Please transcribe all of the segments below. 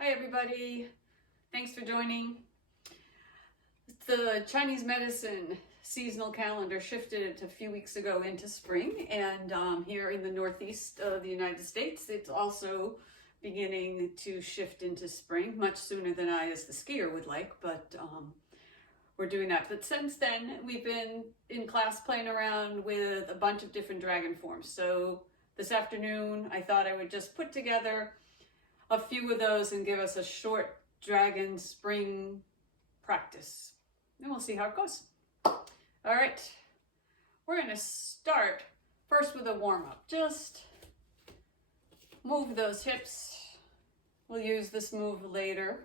Hi everybody, thanks for joining. The Chinese medicine seasonal calendar shifted a few weeks ago into spring, and here in the northeast of the United States it's also beginning to shift into spring, much sooner than I as the skier would like, but we're doing that. But since then we've been in class playing around with a bunch of different dragon forms. So this afternoon I thought I would just put together a few of those and give us a short dragon spring practice. And we'll see how it goes. All right, we're gonna start first with a warm-up. Just move those hips. We'll use this move later,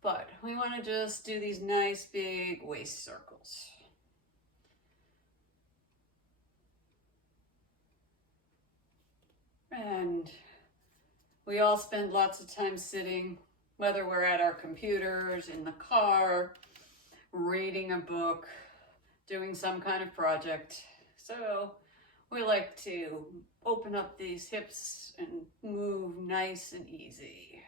but we wanna just do these nice big waist circles. And we all spend lots of time sitting, whether we're at our computers, in the car, reading a book, doing some kind of project. So we like to open up these hips and move nice and easy.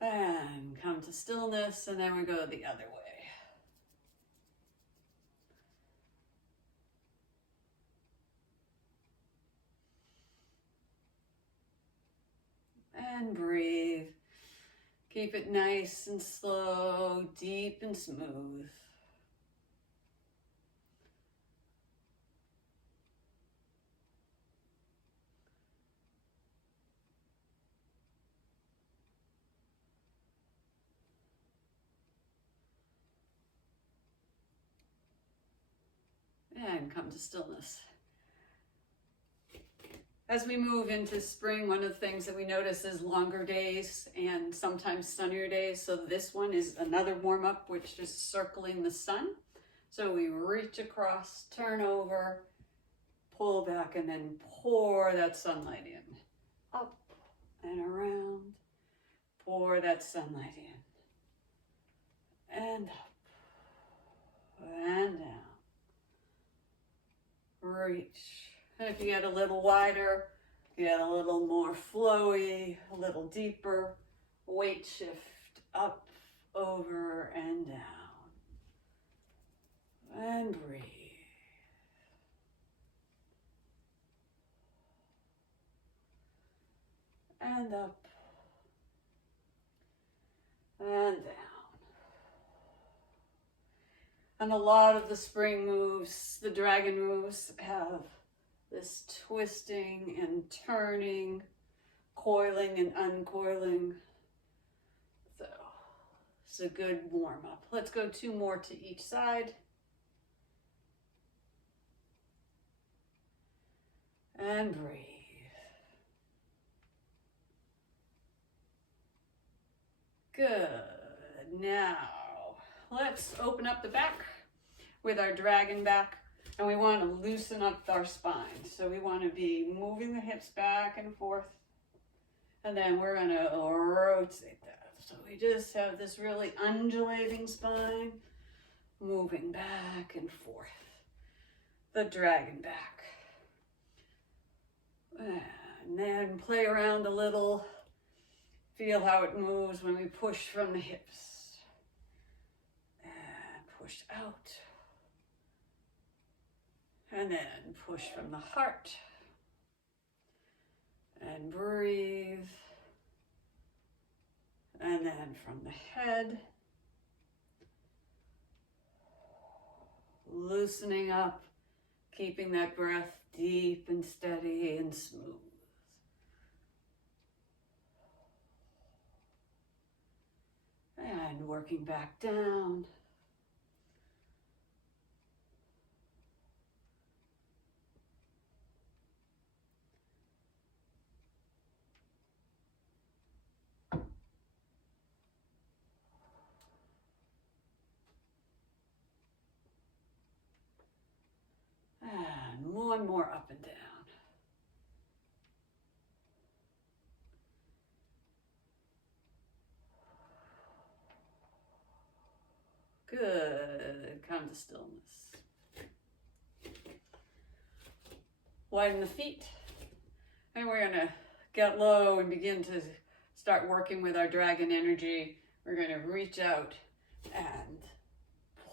And come to stillness, and then we go the other way. And breathe. Keep it nice and slow, deep and smooth. And come to stillness. As we move into spring, one of the things that we notice is longer days and sometimes sunnier days. So this one is another warm-up, which is circling the sun. So we reach across, turn over, pull back, and then pour that sunlight in. Up and around, pour that sunlight in. And up and down. Reach. And if you get a little wider, get a little more flowy, a little deeper, weight shift up, over, and down. And breathe. And up, and down. And a lot of the spring moves, the dragon moves, have this twisting and turning, coiling and uncoiling. So it's a good warm-up. Let's go 2 more to each side. And breathe. Good. Now, let's open up the back with our dragon back. And we want to loosen up our spine. So we want to be moving the hips back and forth. And then we're going to rotate that. So we just have this really undulating spine, moving back and forth. The dragon back. And then play around a little. Feel how it moves when we push from the hips. And push out. And then push from the heart. And breathe. And then from the head. Loosening up, keeping that breath deep and steady and smooth. And working back down. And one more up and down. Good. Come to stillness. Widen the feet. And we're gonna get low and begin to start working with our dragon energy. We're gonna reach out and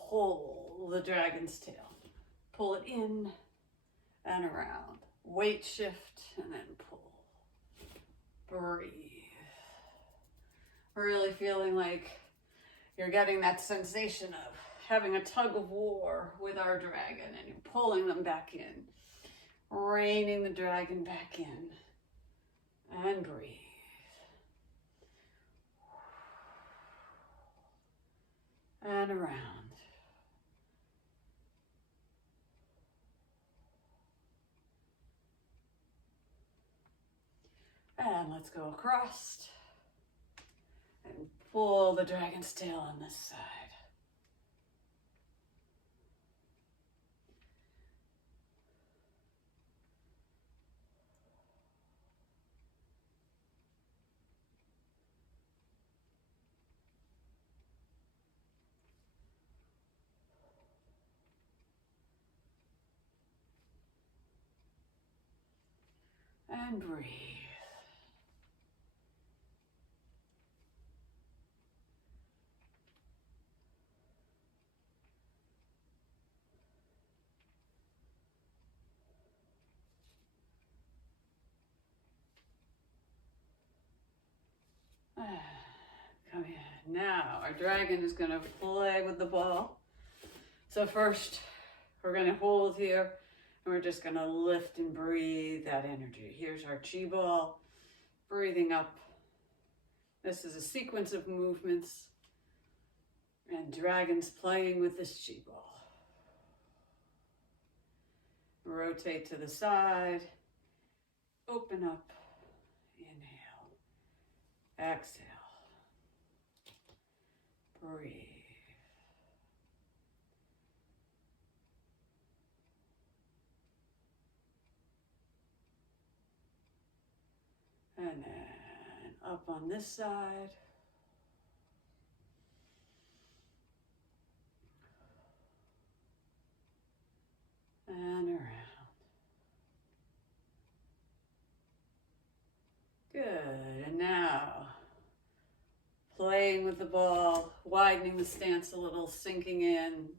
pull the dragon's tail. Pull it in and around. Weight shift and then pull. Breathe. Really feeling like you're getting that sensation of having a tug of war with our dragon, and you're pulling them back in, reining the dragon back in, and breathe. And around. And let's go across and pull the dragon's tail on this side. And breathe. Come here. Now our dragon is going to play with the ball. So first we're going to hold here and we're just going to lift and breathe that energy. Here's our chi ball, breathing up. This is a sequence of movements and dragons playing with this chi ball. Rotate to the side, open up, inhale, exhale, breathe. And then up on this side. And around. Good. And now, playing with the ball, widening the stance a little, sinking in.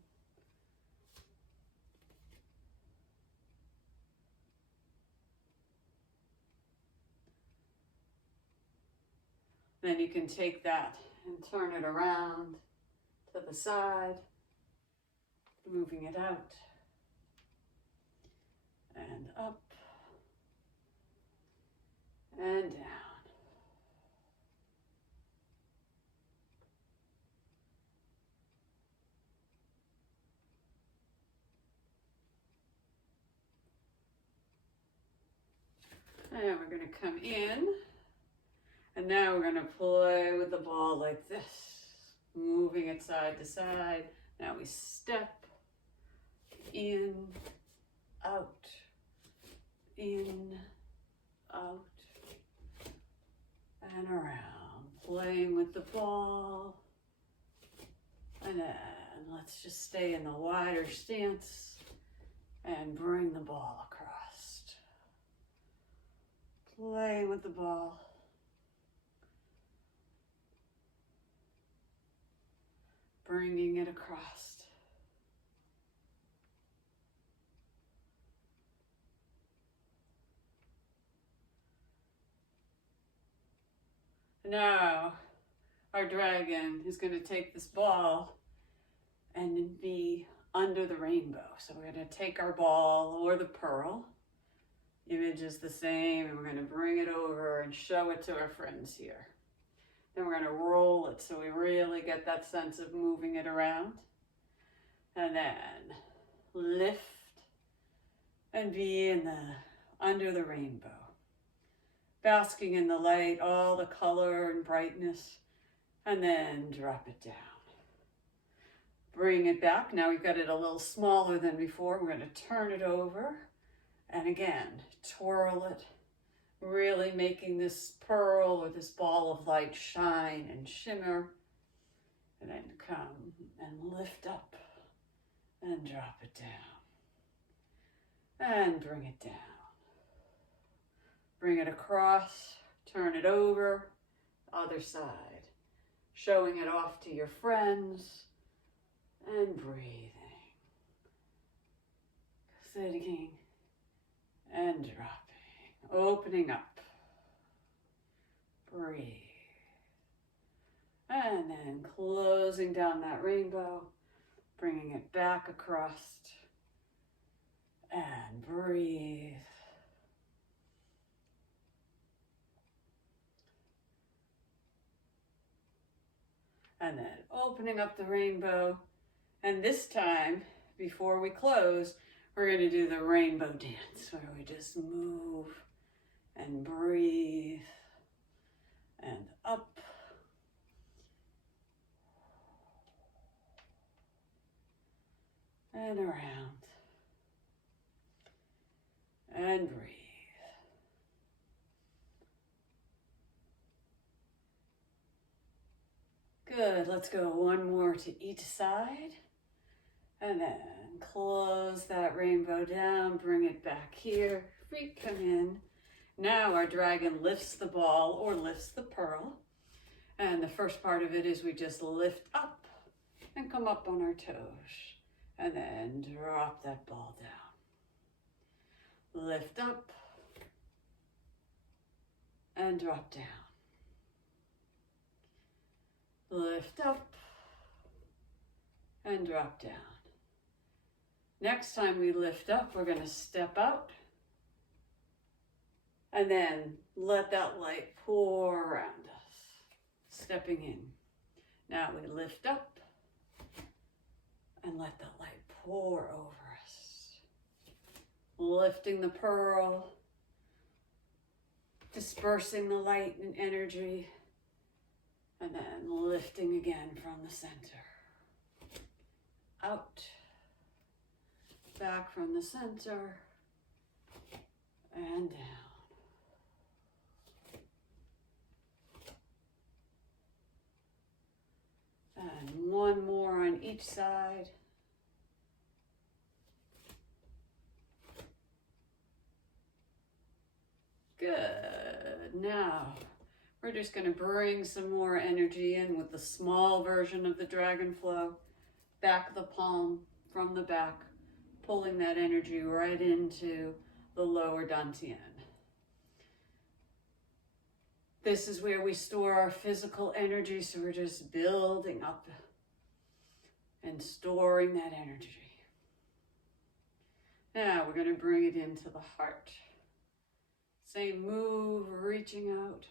Then you can take that and turn it around to the side, moving it out and up and down. And we're going to come in, and now we're going to play with the ball like this, moving it side to side. Now we step in, out, in, out, and around, playing with the ball. And then let's just stay in the wider stance and bring the ball across. Playing with the ball. Bringing it across. Now, our dragon is going to take this ball and be under the rainbow. So we're going to take our ball or the pearl. Image is the same, and we're going to bring it over and show it to our friends here. Then we're going to roll it so we really get that sense of moving it around. And then lift and be in under the rainbow. Basking in the light, all the color and brightness, and then drop it down. Bring it back. Now we've got it a little smaller than before. We're going to turn it over, and again, twirl it, really making this pearl or this ball of light shine and shimmer, and then come and lift up and drop it down, and bring it down. Bring it across, turn it over, other side. Showing it off to your friends and breathing. Sitting and dropping, opening up. Breathe. And then closing down that rainbow, bringing it back across. And breathe. And then opening up the rainbow. And this time, before we close, we're going to do the rainbow dance where we just move and breathe and up. And around. And breathe. Good, let's go one more to each side. And then close that rainbow down, bring it back here, feet come in. Now our dragon lifts the ball or lifts the pearl. And the first part of it is we just lift up and come up on our toes. And then drop that ball down. Lift up and drop down. Lift up and drop down. Next time we lift up, we're going to step out and then let that light pour around us, stepping in. Now we lift up and let that light pour over us. Lifting the pearl, dispersing the light and energy, and then lifting again from the center. Out, back from the center, and down. And one more on each side. Good. Now, we're just going to bring some more energy in with the small version of the dragon flow. Back of the palm from the back, pulling that energy right into the lower dantian. This is where we store our physical energy, so we're just building up and storing that energy. Now we're going to bring it into the heart. Same move, reaching out,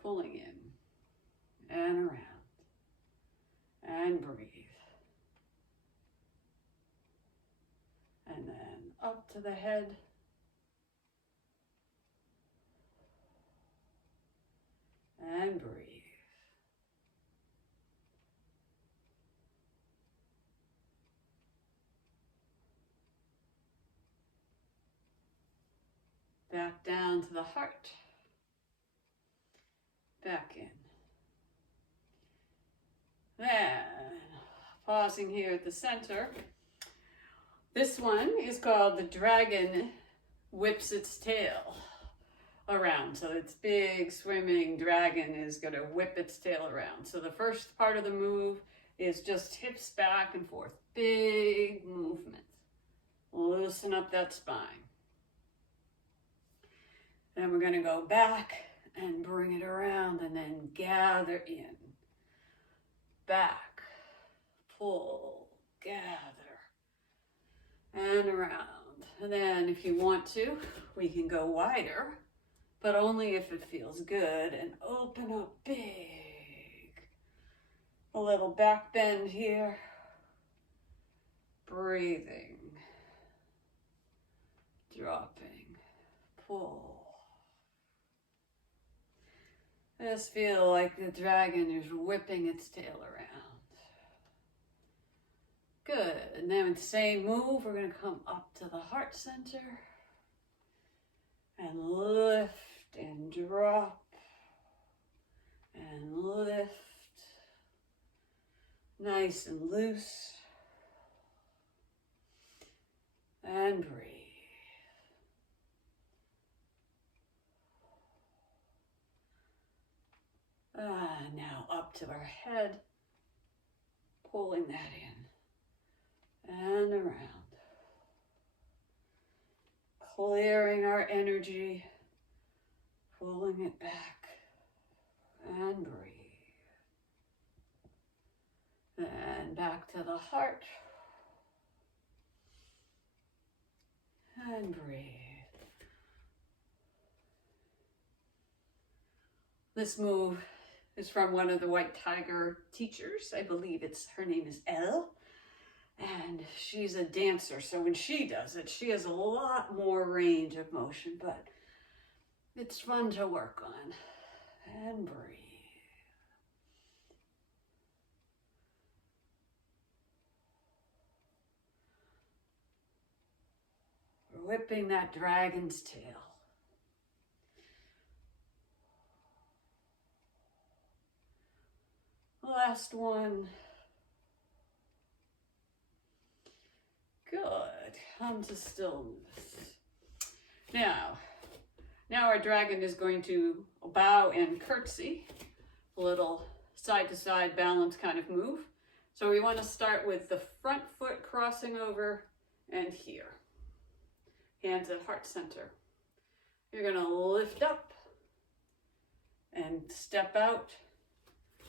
pulling in and around, and breathe. And then up to the head. And breathe. Back down to the heart. Back in. Then, pausing here at the center. This one is called the dragon whips its tail around. So its big swimming dragon is going to whip its tail around. So the first part of the move is just hips back and forth. Big movement. Loosen up that spine. Then we're going to go back and bring it around and then gather in. Back, pull, gather, and around. And then if you want to, we can go wider, but only if it feels good, and open up big. A little back bend here. Breathing. Dropping. Pull. Just feel like the dragon is whipping its tail around. Good. And then with the same move, we're going to come up to the heart center. And lift and drop. And lift. Nice and loose. And breathe. to our head, pulling that in and around, clearing our energy, pulling it back, and breathe. And back to the heart, and breathe. This move is from one of the White Tiger teachers. I believe her name is Elle. And she's a dancer, so when she does it, she has a lot more range of motion, but it's fun to work on. And breathe. Whipping that dragon's tail. Last one. Good. Come to stillness. Now our dragon is going to bow and curtsy. A little side-to-side balance kind of move. So we want to start with the front foot crossing over and here. Hands at heart center. You're going to lift up and step out.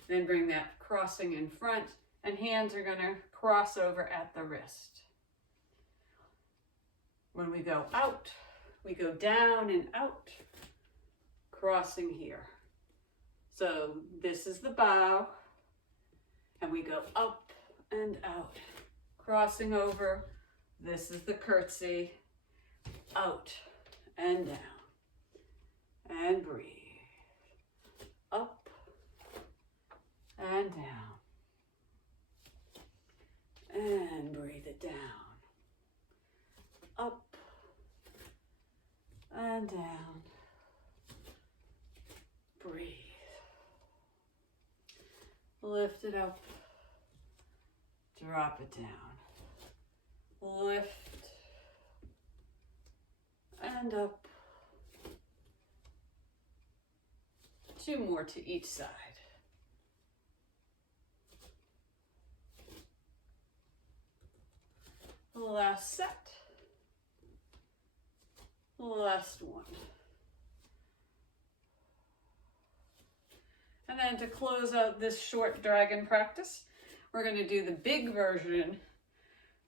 Then bring that crossing in front, and hands are going to cross over at the wrist. When we go out, we go down and out, crossing here. So this is the bow, and we go up and out, crossing over. This is the curtsy, out and down, and breathe. Up and down, and breathe it down, up and down, breathe, lift it up, drop it down, lift and up, 2 more to each side. Last set, last one. And then to close out this short dragon practice, we're going to do the big version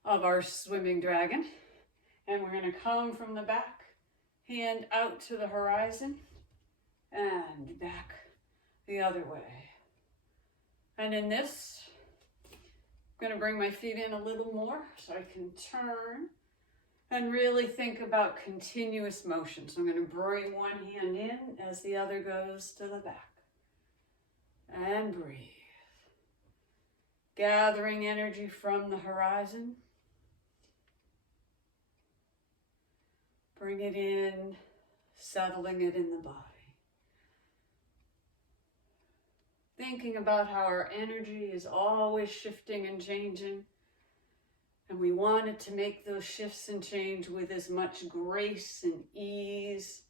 of our swimming dragon. And we're going to come from the back, hand out to the horizon, and back the other way. And in this, I'm going to bring my feet in a little more so I can turn and really think about continuous motion. So I'm going to bring one hand in as the other goes to the back. And breathe. Gathering energy from the horizon. Bring it in, settling it in the body. Thinking about how our energy is always shifting and changing, and we wanted to make those shifts and change with as much grace and ease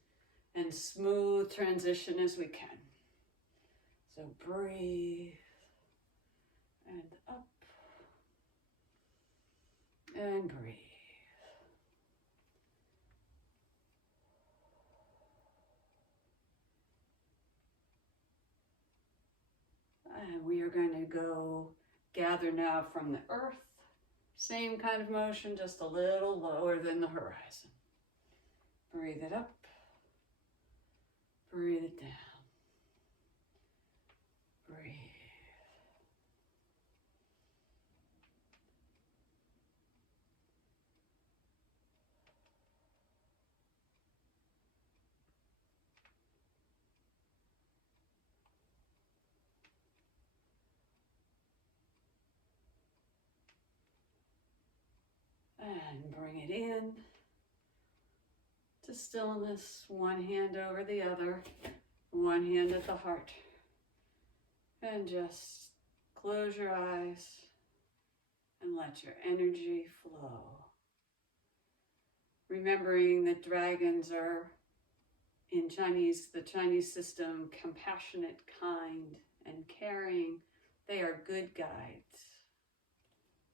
and smooth transition as we can. So breathe and up and breathe. And we are going to go gather now from the earth. Same kind of motion, just a little lower than the horizon. Breathe it up. Breathe it down. Breathe. And bring it in to stillness, one hand over the other, one hand at the heart. And just close your eyes and let your energy flow. Remembering that dragons are, in Chinese, the Chinese system, compassionate, kind, and caring. They are good guides.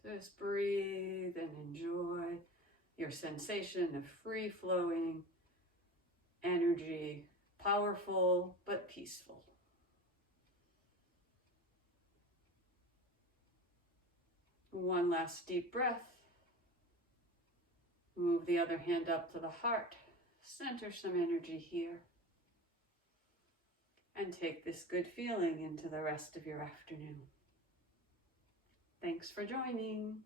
Just breathe and enjoy your sensation of free-flowing energy, powerful but peaceful. One last deep breath. Move the other hand up to the heart. Center some energy here. And take this good feeling into the rest of your afternoon. Thanks for joining.